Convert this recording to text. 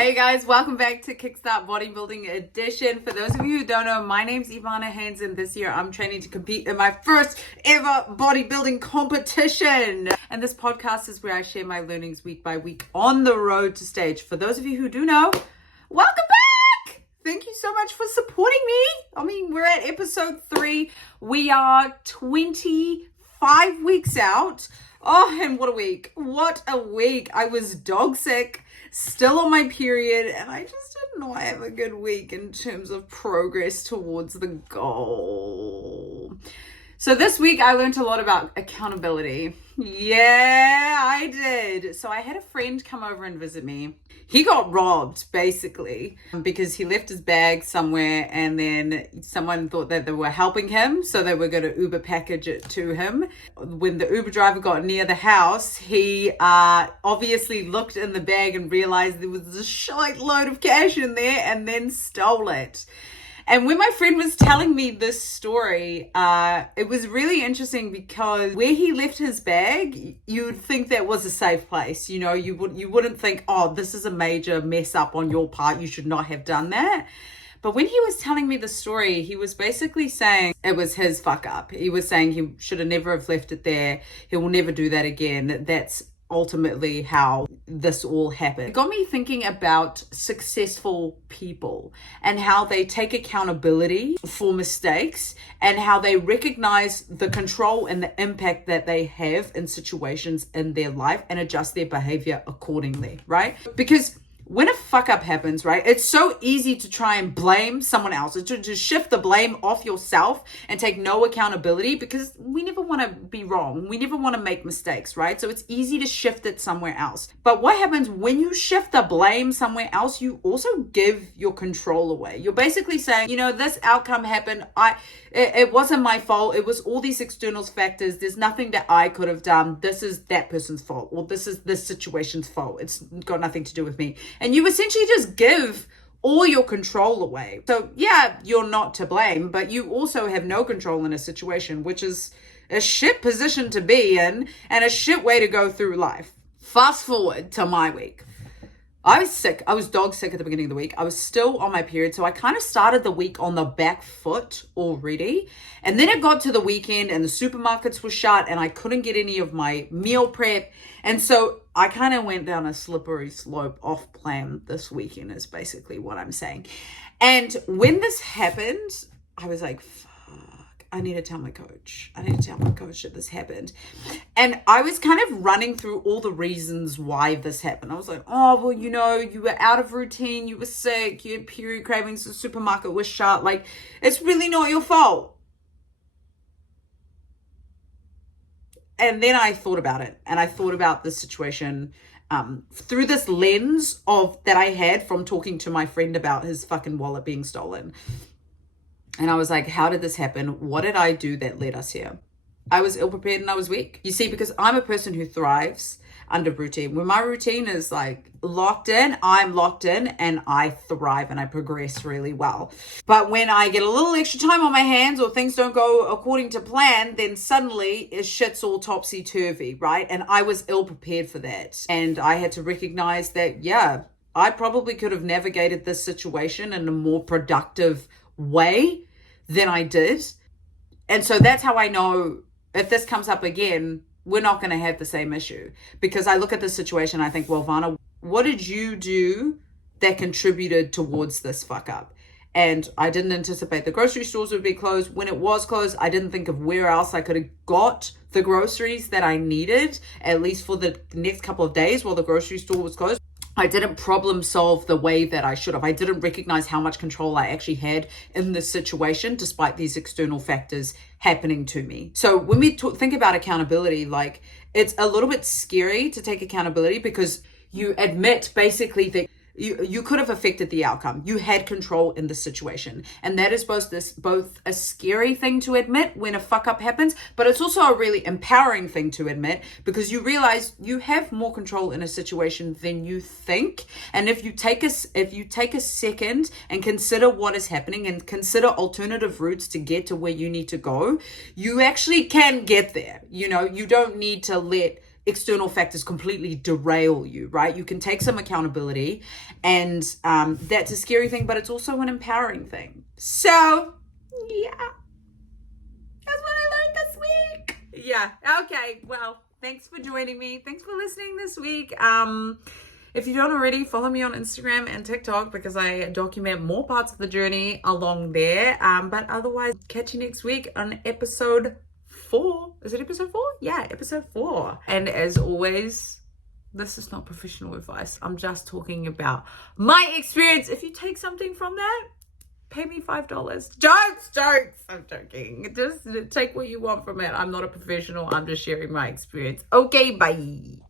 Hey guys, welcome back to Kickstart Bodybuilding Edition. For those of you who don't know, my name's Ivana Haynes, and this year I'm training to compete in my first ever bodybuilding competition. And this podcast is where I share my learnings week by week on the road to stage. For those of you who do know, welcome back! Thank you so much for supporting me. I mean, we're at episode 3. We are 25 weeks out. Oh, and what a week. What a week. I was dog sick, still on my period, and I just did not have a good week in terms of progress towards the goal. So this week I learned a lot about accountability. Yeah, I did. So I had a friend come over and visit me. He got robbed, basically, because he left his bag somewhere and then someone thought that they were helping him, so they were going to Uber package it to him. When the Uber driver got near the house, he obviously looked in the bag and realized there was a shite load of cash in there and then stole it. And when my friend was telling me this story, it was really interesting because where he left his bag, you would think that was a safe place. You know, you wouldn't think, oh, this is a major mess up on your part. You should not have done that. But when he was telling me the story, he was basically saying it was his fuck up. He was saying he should have never have left it there. He will never do that again. That's ultimately how this all happened. It got me thinking about successful people and how they take accountability for mistakes and how they recognize the control and the impact that they have in situations in their life and adjust their behavior accordingly, right? Because when a fuck up happens, right, it's so easy to try and blame someone else, to shift the blame off yourself and take no accountability, because we never want to be wrong. We never want to make mistakes, right? So it's easy to shift it somewhere else. But what happens when you shift the blame somewhere else, you also give your control away. You're basically saying, you know, this outcome happened. It wasn't my fault. It was all these external factors. There's nothing that I could have done. This is that person's fault, or this is this situation's fault. It's got nothing to do with me. And you essentially just give all your control away. So yeah, you're not to blame, but you also have no control in a situation, which is a shit position to be in and a shit way to go through life. Fast forward to my week. I was sick. I was dog sick at the beginning of the week. I was still on my period. So I kind of started the week on the back foot already. And then it got to the weekend and the supermarkets were shut and I couldn't get any of my meal prep. And so I kind of went down a slippery slope off plan this weekend is basically what I'm saying. And when this happened, I was like, I need to tell my coach. I need to tell my coach that this happened. And I was kind of running through all the reasons why this happened. I was like, oh, well, you know, you were out of routine. You were sick. You had period cravings. The supermarket was shut. Like, it's really not your fault. And then I thought about it. And I thought about the situation through this lens of that I had from talking to my friend about his fucking wallet being stolen. And I was like, how did this happen? What did I do that led us here? I was ill-prepared and I was weak. You see, because I'm a person who thrives under routine. When my routine is like locked in, I'm locked in and I thrive and I progress really well. But when I get a little extra time on my hands or things don't go according to plan, then suddenly shit's all topsy-turvy, right? And I was ill-prepared for that. And I had to recognize that, yeah, I probably could have navigated this situation in a more productive way than I did. And so that's how I know if this comes up again, we're not going to have the same issue. Because I look at this situation, I think, well, Vana, what did you do that contributed towards this fuck up? And I didn't anticipate the grocery stores would be closed. When it was closed, I didn't think of where else I could have got the groceries that I needed, at least for the next couple of days while the grocery store was closed. I didn't problem solve the way that I should have. I didn't recognize how much control I actually had in this situation, despite these external factors happening to me. So when we think about accountability, like, it's a little bit scary to take accountability because you admit basically that you could have affected the outcome. You had control in the situation. And that is both a scary thing to admit when a fuck up happens, but it's also a really empowering thing to admit because you realize you have more control in a situation than you think. And if you take a second and consider what is happening and consider alternative routes to get to where you need to go, you actually can get there. You know, you don't need to let external factors completely derail you, right? You can take some accountability, and that's a scary thing, but it's also an empowering thing. So yeah, that's what I learned this week. Yeah, okay, well, thanks for joining me. Thanks for listening this week. If you don't already, follow me on Instagram and TikTok, because I document more parts of the journey along there. But otherwise, catch you next week on episode 4. Is it episode 4? Yeah, episode 4. And as always, this is not professional advice. I'm just talking about my experience. If you take something from that, pay me $5. Jokes. I'm joking. Just take what you want from it. I'm not a professional. I'm just sharing my experience. Okay, bye.